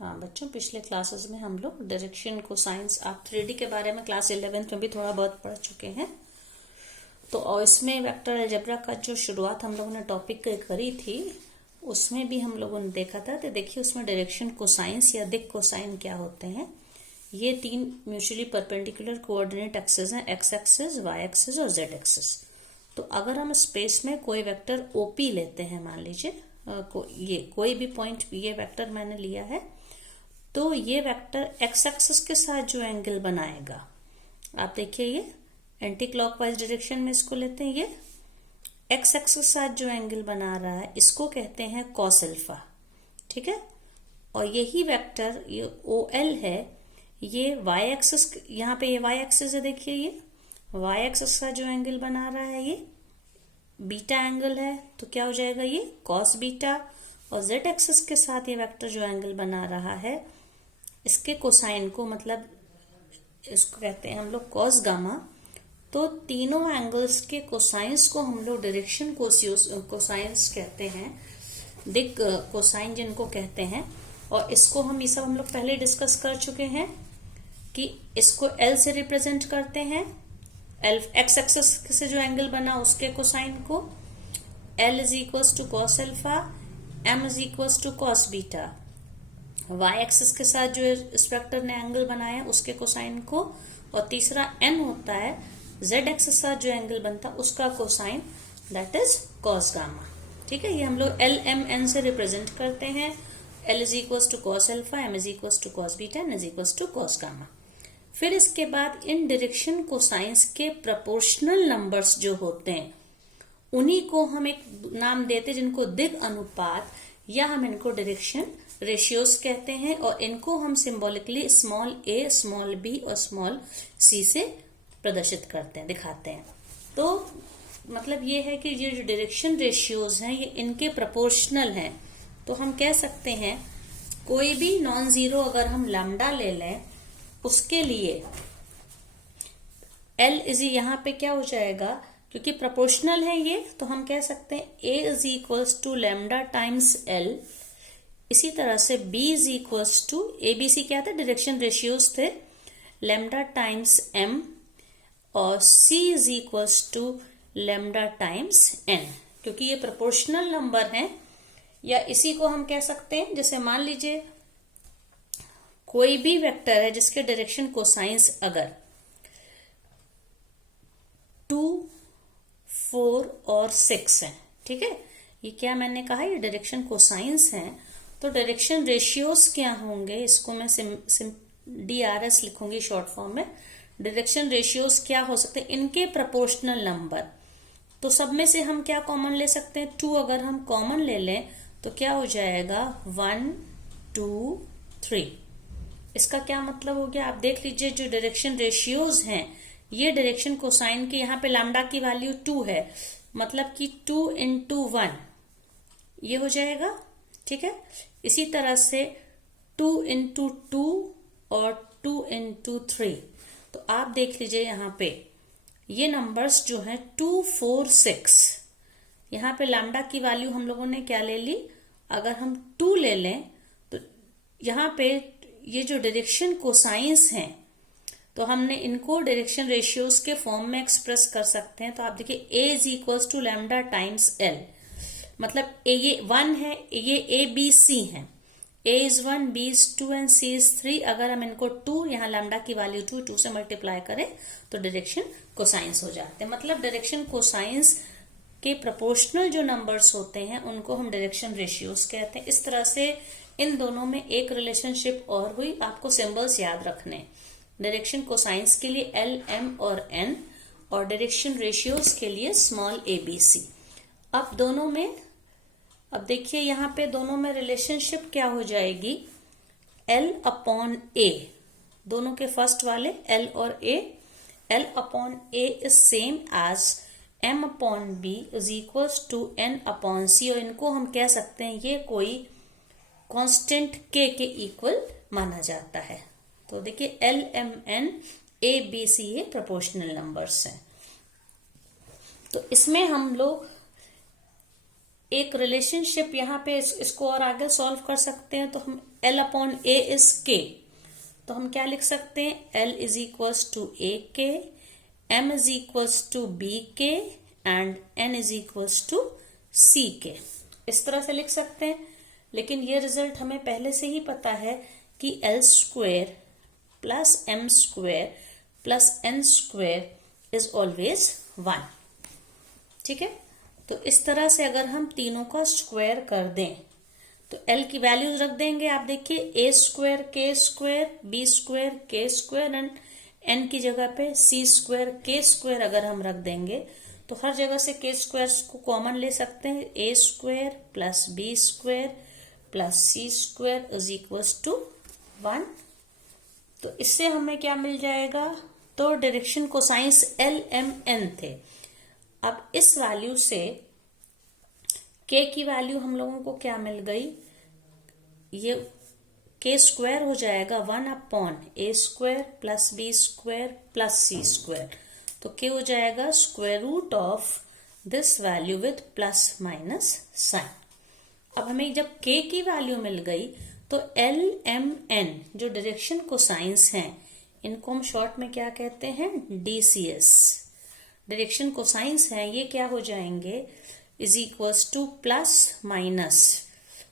हाँ बच्चों, पिछले क्लासेस में हम लोग डायरेक्शन कोसाइंस, आप 3D के बारे में क्लास 11th में भी थोड़ा बहुत पढ़ चुके हैं। तो और इसमें वेक्टर अलजेब्रा का जो शुरुआत हम लोगों ने टॉपिक करी थी, उसमें भी हम लोगों ने देखा था। तो देखिए उसमें डायरेक्शन कोसाइंस या दिक कोसाइन क्या होते हैं। ये 3 म्यूचुअली परपेंडिकुलर कोऑर्डिनेट एक्सिस हैं, एक्स एक्सिस, वाई एक्सिस और जेड एक्सिस। तो अगर हम स्पेस में कोई वेक्टर ओपी लेते हैं, मान लीजिए ये कोई भी पॉइंट, ये वेक्टर मैंने लिया है, तो ये वेक्टर एक्स एक्सिस के साथ जो एंगल बनाएगा, आप देखिए ये एंटी क्लॉकवाइज डायरेक्शन में इसको लेते हैं, ये एक्स एक्सिस के साथ जो एंगल बना रहा है इसको कहते हैं कॉस अल्फा, ठीक है। और यही वेक्टर ये ओ एल है, ये वाई एक्सिस, यहाँ पे ये वाई एक्सिस है, देखिए ये वाई एक्सिस का जो एंगल बना रहा है ये बीटा एंगल है, तो क्या हो जाएगा ये कॉस बीटा। और जेड एक्सिस के साथ ये वेक्टर जो एंगल बना रहा है, इसके कोसाइन को, मतलब इसको कहते हैं हम लोग कॉस गामा। तो तीनों एंगल्स के कोसाइंस को हम लोग डायरेक्शन कोसाइंस कहते हैं, दिक कोसाइन जिनको कहते हैं। और इसको ये सब हम लोग पहले डिस्कस कर चुके हैं कि इसको एल से रिप्रेजेंट करते हैं, एल एक्स एक्सिस से जो एंगल बना उसके कोसाइन को, L is equals to cos alpha, M is equals to cos beta. Y axis के साथ जो इस वेक्टर ने एंगल बनाया उसके कोसाइन को, और तीसरा एन होता है जेड एक्सिस के साथ जो एंगल बनता उसका cosine, that is cos gamma, ठीक है। ये हम लोग एल एम एन से रिप्रेजेंट करते हैं। L is equals to cos alpha, M is equals to cos beta, N is equals to cos gamma. फिर इसके बाद इन डायरेक्शन कोसाइंस के प्रोपोर्शनल नंबर्स जो होते हैं उन्हीं को हम एक नाम देते हैं जिनको दिग अनुपात, या हम इनको डायरेक्शन रेशियोज कहते हैं। और इनको हम सिंबॉलिकली स्मॉल ए, स्मॉल बी और स्मॉल सी से प्रदर्शित करते हैं, दिखाते हैं। तो मतलब ये है कि ये जो डायरेक्शन रेशियोज हैं ये इनके प्रोपोर्शनल हैं। तो हम कह सकते हैं कोई भी नॉन जीरो अगर हम लैम्डा ले लें, उसके लिए एल इज, यहाँ पे क्या हो जाएगा, क्योंकि प्रोपोर्शनल है ये, तो हम कह सकते हैं A is equals to lambda times L. इसी तरह से B is equals to, A B C क्या था, डायरेक्शन रेशियोज थे, लैम्डा टाइम्स एम, और C is equals to lambda times N, क्योंकि ये प्रोपोर्शनल नंबर हैं। या इसी को हम कह सकते हैं, जैसे मान लीजिए कोई भी वेक्टर है जिसके डायरेक्शन कोसाइंस अगर 2, 4 और 6 है, ठीक है। ये क्या मैंने कहा, ये डायरेक्शन कोसाइंस हैं। तो डायरेक्शन रेशियोज क्या होंगे, इसको मैं DRS लिखूंगी शॉर्ट फॉर्म में। डायरेक्शन रेशियोज क्या हो सकते हैं, इनके प्रोपोर्शनल नंबर। तो सब में से हम क्या कॉमन ले सकते हैं, 2 अगर हम कॉमन ले लें तो क्या हो जाएगा 1, 2, 3। इसका क्या मतलब हो गया, आप देख लीजिए जो डायरेक्शन रेशियोज हैं ये डायरेक्शन कोसाइन के, यहाँ पे लैम्डा की वैल्यू 2 है, मतलब कि 2 इंटू 1 ये हो जाएगा, ठीक है। इसी तरह से 2 इंटू 2 और 2 इंटू 3। तो आप देख लीजिए यहाँ पे ये नंबर्स जो हैं 2, 4, 6, यहाँ पे लैम्डा की वैल्यू हम लोगों ने क्या ले ली, अगर हम 2 ले लें तो यहाँ पे ये जो डायरेक्शन कोसाइंस हैं तो हमने इनको डायरेक्शन रेशियोज के फॉर्म में एक्सप्रेस कर सकते हैं। तो आप देखिए A is equals to lambda times L, मतलब ये 1 है, ये ए बी सी है, A is 1, B is 2 and C is 3। अगर हम इनको 2, यहाँ लैम्डा की वैल्यू 2 से मल्टीप्लाई करें तो डायरेक्शन कोसाइंस हो जाते हैं। मतलब डायरेक्शन कोसाइंस के प्रोपोर्शनल जो नंबर्स होते हैं उनको हम डायरेक्शन रेशियोज कहते हैं। इस तरह से इन दोनों में एक रिलेशनशिप और हुई, आपको सिंबल्स याद रखने, डायरेक्शन कोसाइंस के लिए एल, एम और एन, और डायरेक्शन रेशियोज के लिए स्मॉल ए बी सी। अब दोनों में, अब देखिए यहाँ पे दोनों में रिलेशनशिप क्या हो जाएगी, एल अपॉन ए, दोनों के फर्स्ट वाले एल और A, L upon A is same as M upon B is equals to N upon C. और इनको हम कह सकते हैं ये कोई कांस्टेंट के इक्वल माना जाता है। तो देखिए L, M, N, A B C ये प्रोपोर्शनल नंबर्स हैं। तो इसमें हम लोग एक रिलेशनशिप यहाँ पे इसको और आगे सॉल्व कर सकते हैं। तो हम L upon A is K, तो हम क्या लिख सकते हैं, L is equals to AK, M is equals to BK and N is equals to CK। इस तरह से लिख सकते हैं। लेकिन ये रिजल्ट हमें पहले से ही पता है कि L square plus M square plus N square is always 1। ठीक है, तो इस तरह से अगर हम तीनों का स्क्वायर कर दें तो L की वैल्यूज रख देंगे। आप देखिए A square K square, B square K square and N की जगह पे C स्क्वायर K स्क्वायर अगर हम रख देंगे तो हर जगह से K स्क्वायर को कॉमन ले सकते हैं। A square plus B square plus C square is equals to 1। तो इससे हमें क्या मिल जाएगा, तो डायरेक्शन कोसाइंस LMN थे। अब इस वैल्यू से K की वैल्यू हम लोगों को क्या मिल गई, ये K स्क्वायर हो जाएगा 1 upon A square plus B square plus C square. तो K हो जाएगा square root of this value with plus minus sign. अब हमें जब K की वैल्यू मिल गई तो LMN जो डायरेक्शन कोसाइंस हैं, इनको हम शॉर्ट में क्या कहते हैं, DCS डायरेक्शन कोसाइंस हैं, ये क्या हो जाएंगे, is equals two plus minus.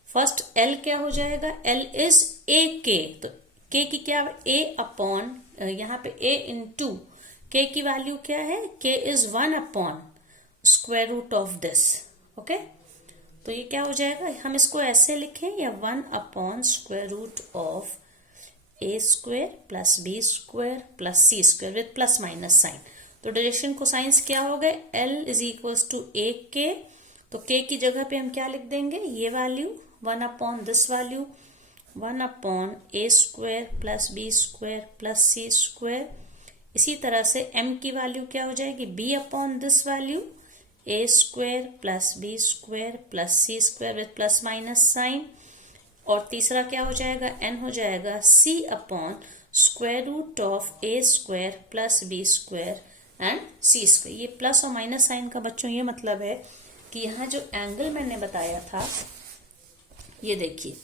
First L क्या हो जाएगा, L इज AK, तो K की क्या, A अपॉन, यहाँ पे A इंटू K की वैल्यू क्या है, K is 1 upon square root of this. Okay, तो ये क्या हो जाएगा, हम इसको ऐसे लिखें या 1 upon square root of A square plus B square plus C square with plus minus sign. तो डायरेक्शन कोसाइंस क्या हो गए, L is equals to AK, तो K की जगह पे हम क्या लिख देंगे, ये value 1 upon this value 1 upon A square plus B square plus C square. इसी तरह से M की वैल्यू क्या हो जाएगी, B upon this value A square plus B square plus C square with plus minus sign. और तीसरा क्या हो जाएगा, N हो जाएगा C upon square root of A square plus B square and C square. ये प्लस और minus sign का बच्चों ये मतलब है कि यहाँ जो एंगल मैंने बताया था, ये देखिए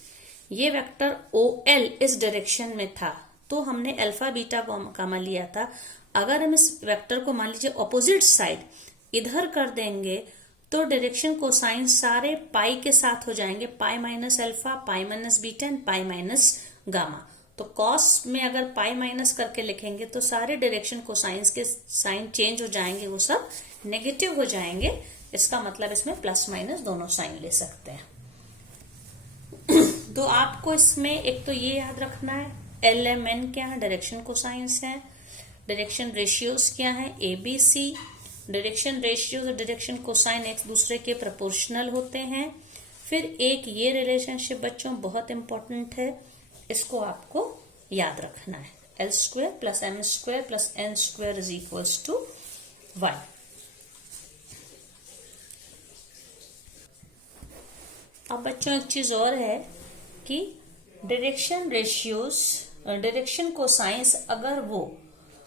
ये वेक्टर OL इस डायरेक्शन में था, तो हमने अल्फा बीटा गामा लिया था। अगर हम इस वेक्टर को मान लीजिए ऑपोजिट साइड इधर कर देंगे तो डायरेक्शन कोसाइन सारे पाई के साथ हो जाएंगे, pi minus alpha, pi minus beta and pi minus gamma. तो कॉस में अगर पाई माइनस करके लिखेंगे तो सारे डायरेक्शन कोसाइंस के साइन चेंज हो जाएंगे, वो सब नेगेटिव हो जाएंगे। इसका मतलब इसमें प्लस माइनस दोनों साइन ले सकते हैं। तो आपको इसमें एक तो ये याद रखना है, LMN क्या है, डायरेक्शन कोसाइंस है। डायरेक्शन रेशियोज क्या है, ABC। डायरेक्शन रेशियोज और डायरेक्शन कोसाइन एक दूसरे के प्रोपोर्शनल होते हैं। फिर एक ये रिलेशनशिप बच्चों बहुत इंपॉर्टेंट है, इसको आपको याद रखना है, L square plus M square plus N square is equals to 1। अब बच्चों एक चीज और है कि डायरेक्शन रेशियोज, डायरेक्शन कोसाइंस अगर वो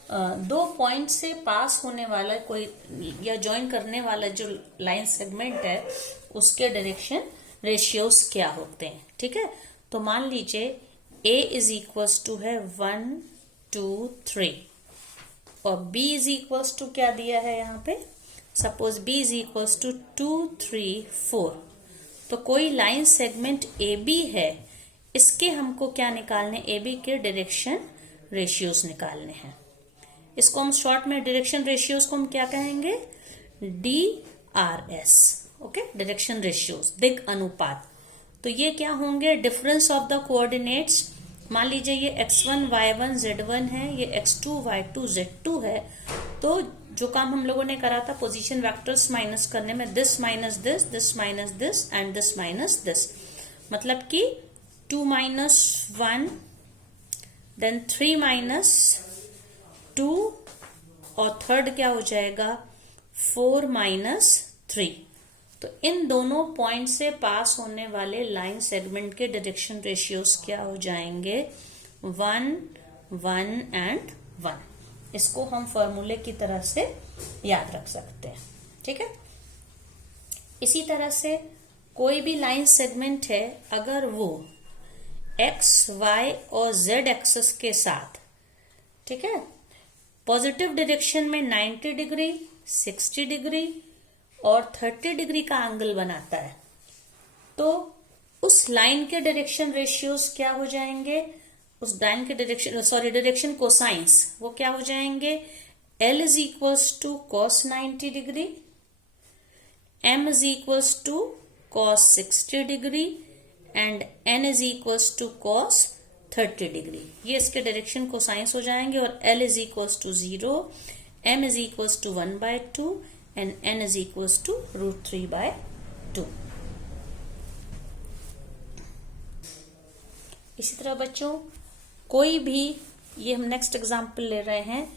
दो पॉइंट से पास होने वाला कोई या ज्वाइन करने वाला जो लाइन सेगमेंट है, उसके डायरेक्शन रेशियोज क्या होते हैं। ठीक है, तो मान लीजिए A इज इक्वल्स टू है 1 2 3 और B इज इक्वल्स टू क्या दिया है यहाँ पे, suppose B is equals to 2 3 4। तो कोई लाइन सेगमेंट AB है, इसके हमको क्या निकालने, AB के डायरेक्शन रेशियोज निकालने हैं। इसको हम शॉर्ट में डायरेक्शन रेशियोज को हम क्या कहेंगे, DRS। ओके, डायरेक्शन रेशियोज, दिग अनुपात। तो ये क्या होंगे, डिफरेंस ऑफ द कोऑर्डिनेट्स। मान लीजिए ये x1 y1 z1 है, ये x2 y2 z2 है। तो जो काम हम लोगों ने करा था पोजीशन वेक्टर्स माइनस करने में, this minus this, this minus this and this minus this, मतलब कि 2 माइनस 1 देन 3 माइनस 2 और थर्ड क्या हो जाएगा 4 माइनस 3। तो इन दोनों पॉइंट से पास होने वाले लाइन सेगमेंट के डायरेक्शन रेशियोज क्या हो जाएंगे, 1 1 एंड 1। इसको हम फॉर्मूले की तरह से याद रख सकते हैं। ठीक है, इसी तरह से कोई भी लाइन सेगमेंट है, अगर वो एक्स, वाई और जेड एक्सेस के साथ, ठीक है, पॉजिटिव डायरेक्शन में 90 डिग्री, 60 डिग्री और 30 डिग्री का एंगल बनाता है, तो उस लाइन के डायरेक्शन रेशियोज क्या हो जाएंगे, उस लाइन के डायरेक्शन कोसाइंस वो क्या हो जाएंगे, L is equals to cos 90 degree, M is equals to cos 60 degree and N is equals to cos 30 degree. ये इसके डायरेक्शन कोसाइंस हो जाएंगे और L is equals to 0, M is equals to 1/2 and N is equals to √3/2। इसी तरह बच्चों कोई भी, ये हम नेक्स्ट एग्जांपल ले रहे हैं,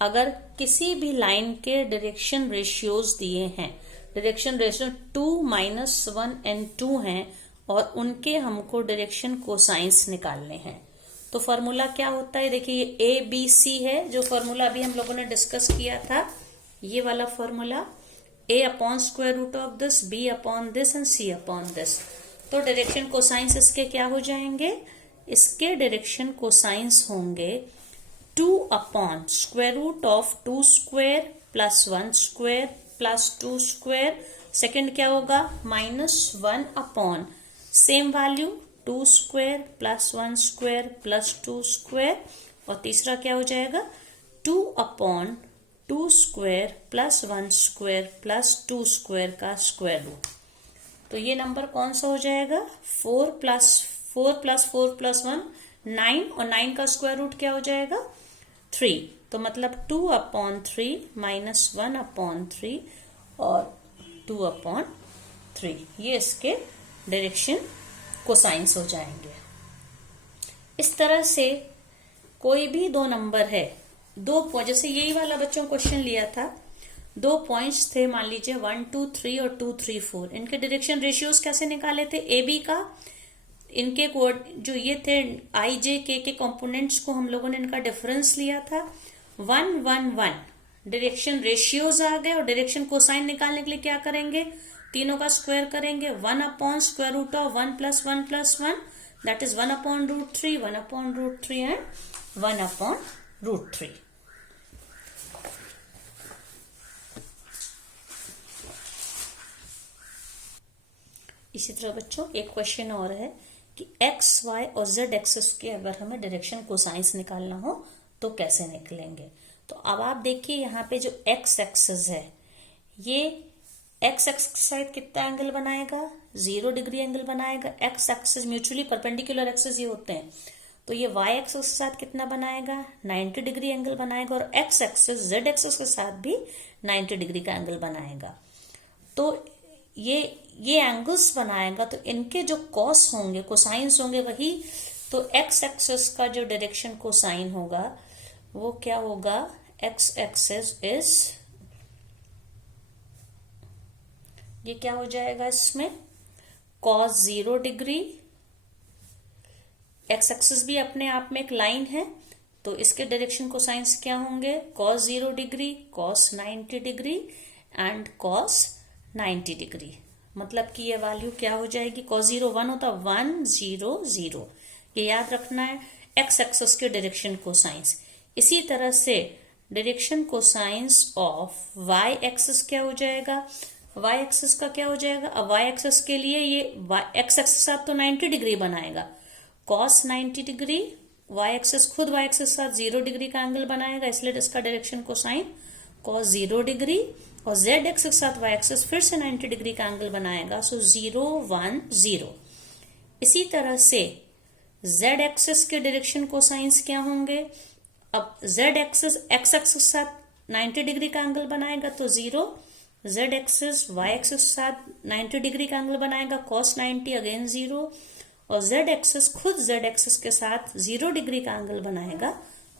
अगर किसी भी लाइन के डायरेक्शन रेशियोज दिए हैं, डायरेक्शन रेशियो 2, -1 एंड 2 हैं और उनके हमको डायरेक्शन कोसाइंस निकालने हैं, तो फॉर्मूला क्या होता है, देखिए ये ABC है, जो फॉर्मूला अभी हम लोगों ने डिस्कस किया था, ये वाला formula, A/√of this, B/this and C/this। तो डायरेक्शन कोसाइंस इसके क्या हो जाएंगे, इसके डायरेक्शन कोसाइंस होंगे 2/√2² + 1² + 2², सेकेंड क्या होगा -1/, सेम वैल्यू 2² + 1² + 2², और तीसरा क्या हो जाएगा 2/2² + 1² + 2² का स्क्वायर रूट। तो ये नंबर कौन सा हो जाएगा, 4 + 4 + 1 9, और 9 का स्क्वायर रूट क्या हो जाएगा 3, तो मतलब 2/3 - 1/3 और 2/3, ये इसके डायरेक्शन कोसाइंस हो जाएंगे। इस तरह से कोई भी दो नंबर है, जैसे यही वाला बच्चों क्वेश्चन लिया था, 2 पॉइंट्स थे, मान लीजिए 1, 2, 3 और 2, 3, 4, इनके डायरेक्शन रेशियोज कैसे निकाले थे, AB का, इनके जो ये थे I, J, K के कंपोनेंट्स को हम लोगों ने इनका डिफरेंस लिया था, 1, 1, 1 डायरेक्शन रेशियोज आ गए, और डायरेक्शन कोसाइन निकालने के लिए क्या करेंगे, तीनों का स्क्वायर करेंगे, 1/√1 + 1 + 1 दैट इज 1/√3, 1/√3 एंड 1/√3। इसी तरह बच्चों एक क्वेश्चन और है कि एक्स, वाई और जेड एक्सेस के अगर हमें डायरेक्शन कोसाइंस निकालना हो तो कैसे निकलेंगे। तो अब आप देखिए यहाँ पे जो एक्स एक्सेस है, ये एक्स एक्सेस के साथ कितना एंगल बनाएगा, 0 डिग्री एंगल बनाएगा। X axes mutually perpendicular axes ये होते हैं, तो ये वाई एक्सेस के साथ कितना बनाएगा, 90 डिग्री एंगल बनाएगा, और एक्स एक्सेस जेड एक्सेस के साथ भी 90 डिग्री का एंगल बनाएगा। तो ये एंगल्स बनाएगा, तो इनके जो कॉस होंगे, कोसाइंस होंगे वही, तो एक्स एक्सेस का जो डायरेक्शन कोसाइन होगा वो क्या होगा, एक्स एक्सेस इज, ये क्या हो जाएगा इसमें, cos 0 डिग्री, एक्स एक्सेस भी अपने आप में एक लाइन है, तो इसके डायरेक्शन कोसाइंस क्या होंगे, cos 0 degree, cos 90 degree and cos 90 degree. मतलब कि ये वैल्यू क्या हो जाएगी, cos 0 1 होता, 1 0 0, ये याद रखना है एक्स एक्सेस के डायरेक्शन कोसाइंस। इसी तरह से direction cosines of Y axes क्या हो जाएगा, वाई एक्सेस का क्या हो जाएगा, अब वाई एक्सेस के लिए ये एक्स एक्सेस साथ तो 90 डिग्री बनाएगा, cos 90 डिग्री, वाई एक्सेस खुद वाई एक्सेस साथ 0 डिग्री का एंगल बनाएगा, इसलिए इसका डायरेक्शन कोसाइन cos 0 डिग्री, और z एक्सेस के साथ y एक्सेस फिर से 90 डिग्री का एंगल बनाएगा, सो 0 1 0। इसी तरह से z एक्सेस के डायरेक्शन कोसाइंस क्या होंगे, अब z एक्सेस x एक्सेस के साथ 90 डिग्री का एंगल बनाएगा, तो 0, z एक्सेस y एक्सेस के साथ 90 डिग्री का एंगल बनाएगा, cos 90 अगेन 0, और z एक्सेस खुद z एक्सेस के साथ 0 डिग्री का एंगल बनाएगा।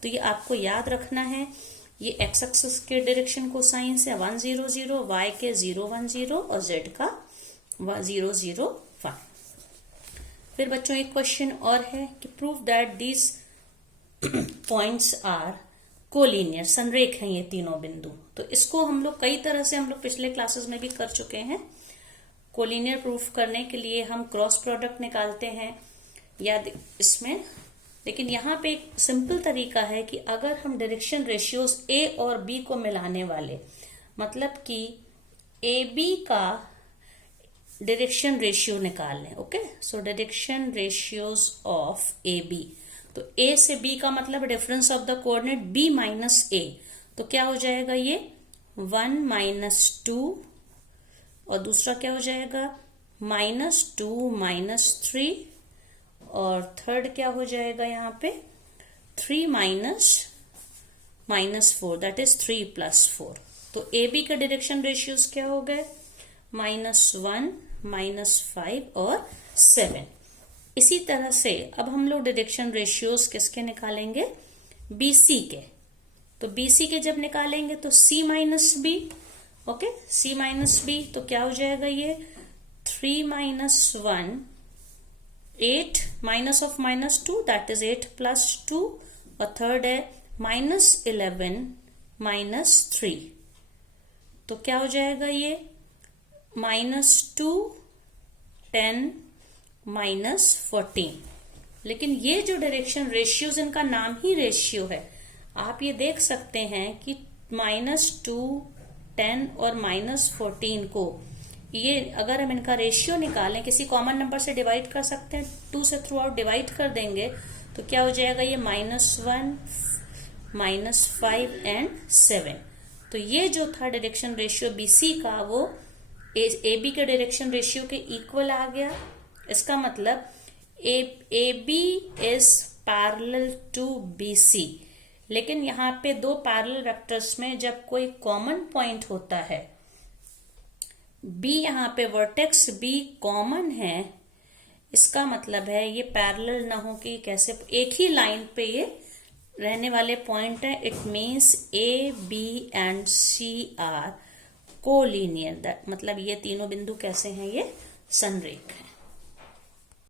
तो ये आपको याद रखना है, ये एक्स एक्सेस के डायरेक्शन कोसाइंस है 1 0 0, y के 0 1 0 और z का 0 0 1। फिर बच्चों एक क्वेश्चन और है कि prove that these points are collinear, संरेख हैं ये तीनों बिंदु। तो इसको हम लोग कई तरह से हम लोग पिछले क्लासेस में भी कर चुके हैं। कोलिनियर प्रूफ करने के लिए हम क्रॉस प्रोडक्ट निकालते हैं या इसमें, लेकिन यहाँ पे एक सिंपल तरीका है कि अगर हम डायरेक्शन रेशियोज ए और बी को मिलाने वाले, मतलब कि ए बी का डायरेक्शन रेशियो निकाल लें। Okay, so direction ratios of A B, तो ए से बी का मतलब difference of the coordinate B minus A, तो क्या हो जाएगा ये 1 माइनस 2, और दूसरा क्या हो जाएगा -2 -3, और थर्ड क्या हो जाएगा यहाँ पे 3 -4, दैट इज 3 + 4। तो ए बी का डायरेक्शन रेशियोज क्या हो गए -1 -5 और 7। इसी तरह से अब हम लोग डायरेक्शन रेशियोज किसके निकालेंगे, बी सी के। तो बी सी के जब निकालेंगे तो सी माइनस बी, ओके, सी माइनस बी, तो क्या हो जाएगा ये 3 -1, 8 माइनस ऑफ -2 दैट इज 8 + 2, और थर्ड है -11 -3, तो क्या हो जाएगा ये -2 10 -14। लेकिन ये जो डायरेक्शन रेशियोज, इनका नाम ही रेशियो है, आप ये देख सकते हैं कि -2 10 और -14 को, ये अगर हम इनका रेशियो निकालें, किसी कॉमन नंबर से डिवाइड कर सकते हैं, 2 से थ्रू आउट डिवाइड कर देंगे तो क्या हो जाएगा ये -1 -5 एंड 7। तो ये जो था डायरेक्शन रेशियो बीसी का, वो ए बी के डायरेक्शन रेशियो के इक्वल आ गया। इसका मतलब A B is parallel to B C. लेकिन यहाँ पे दो पैरेलल वेक्टर्स में जब कोई कॉमन पॉइंट होता है, बी यहाँ पे वर्टेक्स बी कॉमन है, इसका मतलब है ये पैरेलल ना हो कि कैसे एक ही लाइन पे ये रहने वाले पॉइंट है। It means A B and C are collinear, that मतलब ये तीनों बिंदु कैसे हैं, ये संरेख है।